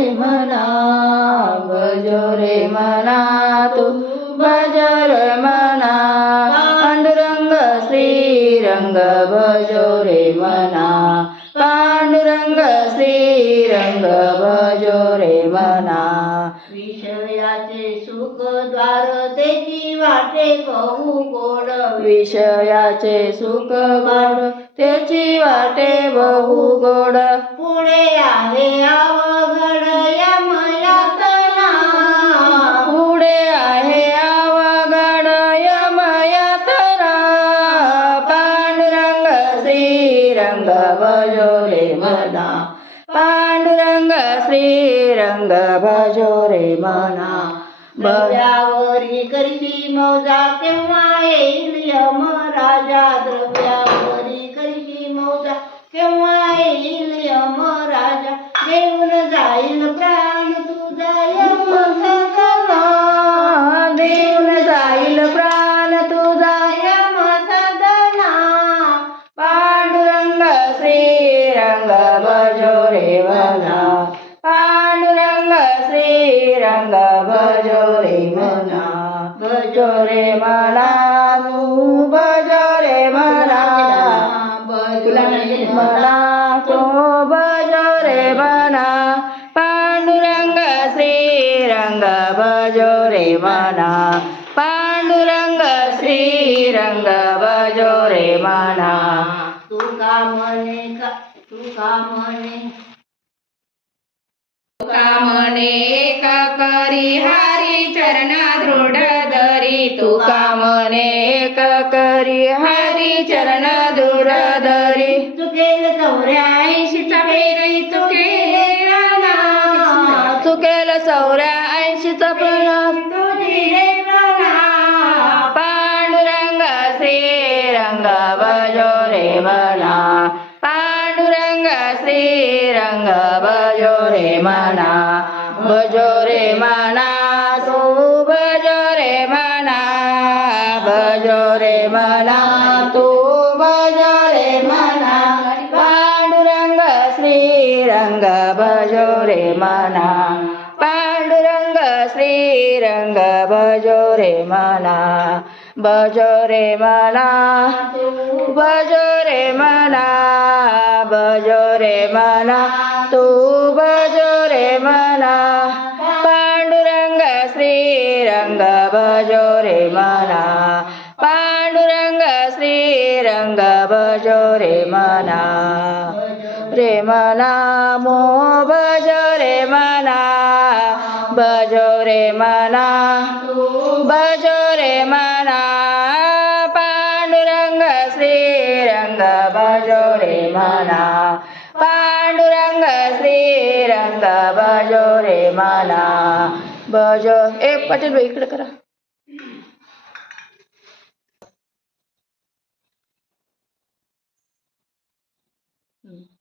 रे मना भजो रे मना तू भजो रे मना। पांडुरंग श्रीरंग भजो रे मना। पांडुरंग श्रीरंग भजो रे मना। विषयाचे सुख द्वार त्याची वाटे बहु गोड। विषयाचे सुख गोड त्याची वाटे बहु गोड। श्रीरंग भजो रे मना। पांडुरंग श्रीरंग भजो रे मना। भज द्रव्यावरी करशी मौजा केव्हा श्रीरंग भजो रे मना पांडुरंग श्रीरंग भजो रे मना भजो रे मना तू भजो रे मना। तुला मला तो भजो रे मना पांडुरंग श्रीरंग भजो रे मना। पांडुरंग श्रीरंग भजो रे मना तुका म्हणे का तुका म्हणे कामने का करी हारी चरणा दृढ धरी. तू कामने एक करी हारी चरण दृढ धरी. चुकेल चौऱ्याऐंशीचा पेरही चुकेल. चुकेल चौऱ्या ऐंशीचा तुझी रे प्रभा. पांडुरंग श्रीरंग भजो रे मना पांडुरंग श्रीरंग भजो रे मना भजो रे मना तू भजो रे मना भजो रे मना तू भजो रे मना पांडुरंग श्रीरंग भजो रे मना श्रीरंग भजो रे मना भजो रे मना भजो रे मना भजो रे मना तू भजो रे मना पांडुरंग श्रीरंग भजो रे मना पांडुरंग श्रीरंग भजो रे मना रे मना मो भजो रे मना। बजो रे मना बजो रे मना पांडुरंग श्रीरंग बजो रे मना पांडुरंग श्रीरंग बजो रे मना बजो ए पाटील भाई इकडे करा Mm.